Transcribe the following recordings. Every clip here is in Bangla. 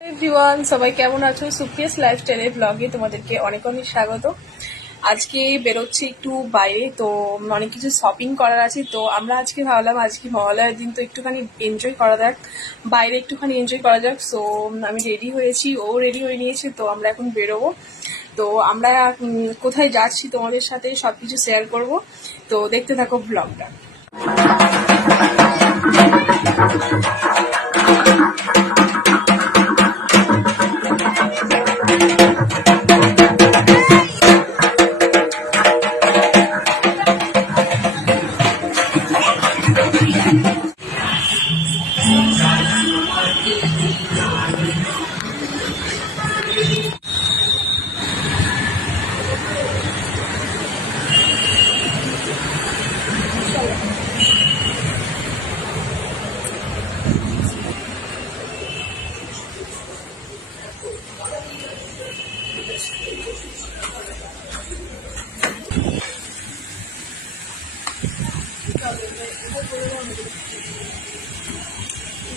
এভরিওয়ান, সবাই কেমন আছো? সুপ্রিয়াস লাইফস্টাইলের ব্লগে তোমাদেরকে অনেক অনেক স্বাগত। আজকে বেরোচ্ছি একটু বাইরে, তো অনেক কিছু শপিং করার আছে। তো আমরা আজকে ভাবলাম আজকে মহালয়ার দিন, তো একটুখানি এনজয় করা যাক, বাইরে একটুখানি এনজয় করা যাক। সো আমি রেডি হয়েছি, ও রেডি হয়ে নিয়েছে, তো আমরা এখন বেরোবো। তো আমরা কোথায় যাচ্ছি তোমাদের সাথে সবকিছু শেয়ার করব, তো দেখতে থাকো ব্লগটা।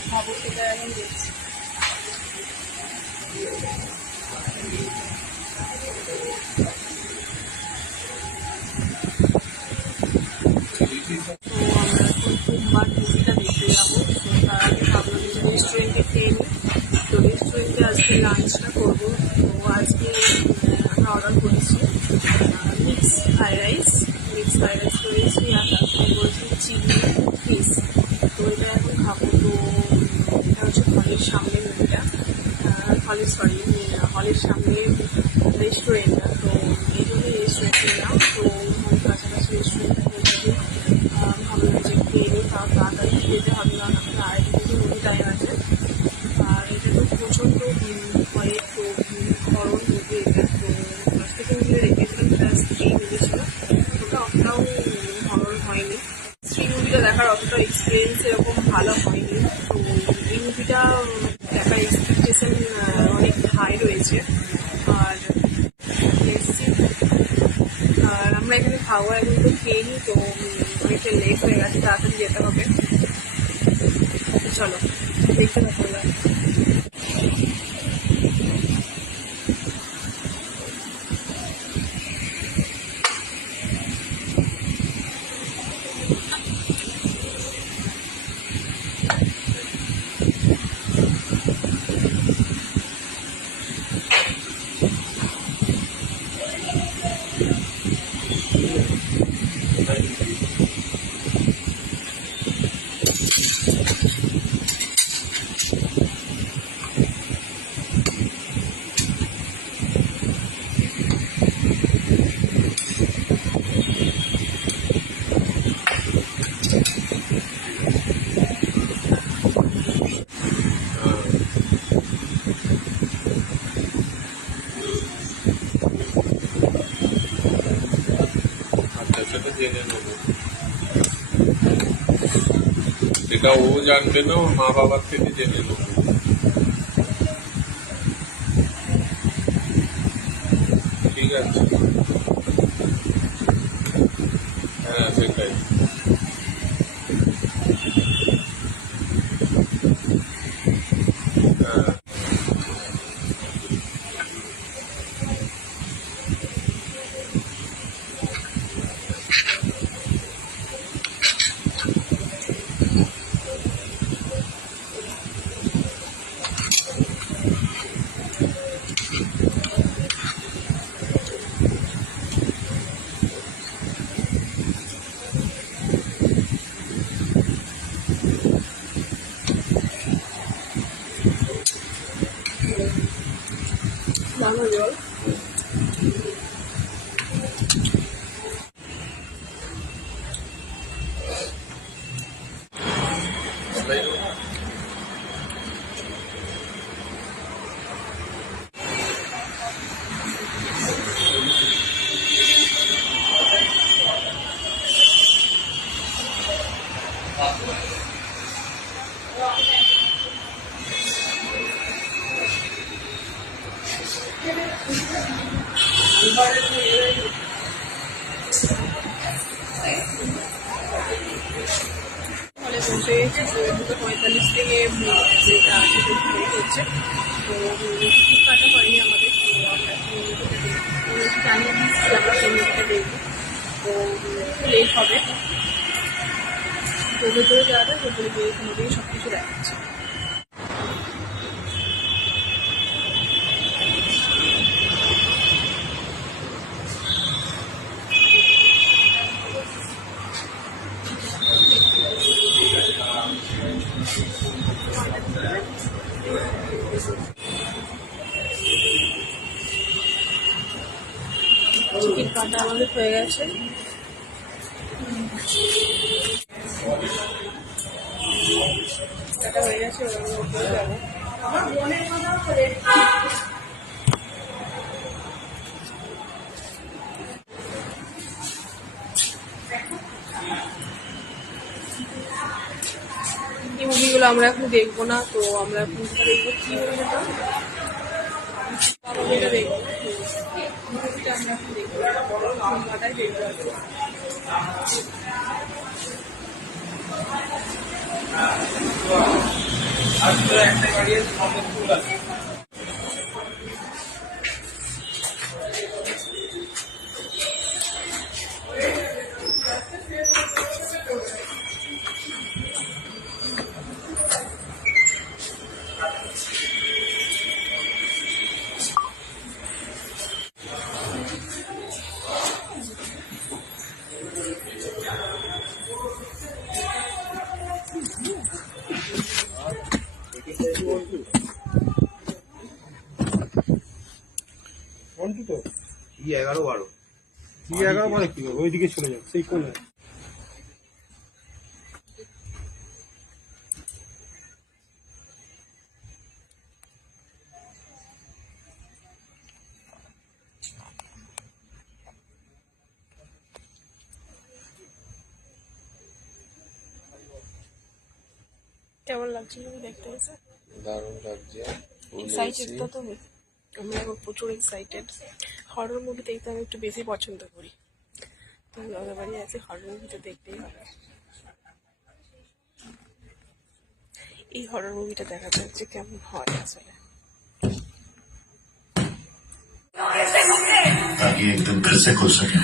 খাবো সেটা এখন দেখছি। তো আমরা এখন সোমবার মুভিটা দেখতে যাবো। তো তার আগে ভাবলাম যে রেস্টুরেন্টে খেয়ে নিই। তো রেস্টুরেন্টে আজকে লাঞ্চটা করবো। তো আজকে আমরা অর্ডার করেছি মিক্স ফ্রাইড রাইস করেছি, আর তারপরে বলছি চিলি ফিশ। তো এটা এখন খাবো। তো এটা হচ্ছে হলের সামনে মুভিটা, হলের সামনে রেস্টুরেন্টটা। তো এই জন্য রেস্টুরেন্টে এলাম। তো হলের কাছাকাছি রেস্টুরেন্ট বলছি, ভাবলাম যে খেয়ে নিই, তাড়াতাড়ি যেতে হবে, কারণ আমাদের আড়াইটা থেকে মুভি টাইম আছে। আর এটা তো প্রচণ্ড হয়, তো গরম মুভি এটা। তো ফার্স্ট থেকে মুভি রেখেছিলাম, সেটা স্ত্রী মুভি ছিল, ওটা অতটাও হরর হয়নি। স্ত্রী মুভিটা দেখার অতটা এক্সপিরিয়েন্স এরকম ভালো হয়নি। তো এই মুভিটা দেখার এক্সপেকটেশন অনেক হাই রয়েছে। আর আর আমরা এখানে খাওয়া এখন তো খেয়ে নিই। তো অনেকটা লেট হয়ে গেছে, তাড়াতাড়ি যেতে হবে। চলো দেখতে থাকো। সেটা ও জানবে না, ওর মা বাবার থেকে জেনে নেবো। ঠিক আছে, হ্যাঁ সেটাই। হ্যাঁ ভালো জল। হলে বসে গেছি 2:45 থেকে যেটা আছে সেটা হচ্ছে। তো টিকিট কাটা হয়নি আমাদের, তো আমরা জানিয়ে দিচ্ছি আমরা কোন মুভিটা দেখবো। তো একটু লেট হবে, তো ভেতরে যাওয়া যায়, ভেতরে গিয়ে এখানে দিয়ে সব কিছু দেখাচ্ছে। টিকিট কাটা আমাদের হয়ে গেছে। কাটা হয়ে গেছে, ওর উপরে যাবো। এই মুভিগুলো আমরা এখন দেখবো না, তো আমরা এখন দেখবো কি মুভিটা, মুভিটা দেখবো। মুভিটা আমরা এখন দেখবো, সিনেমাটাই দেখবো। তো E11-12 E11 কি হবে, ওইদিকে চলে যাবে সেই কোণে। কেমন লাগছে মুভি দেখতে এসে? দারুণ লাগছে। এক্সাইটেড তো তুমি? আমি এখন প্রচুর এক্সাইটেড। হরর মুভি দেখতে আমি একটু বেশি পছন্দ করি, তো আমাদের বাড়ি আছে, হরর মুভিটা দেখতেই হবে। এই হরর মুভিটা দেখা যাচ্ছে কেমন হয় আসলে। ताकि एकदम फिर से खुल सके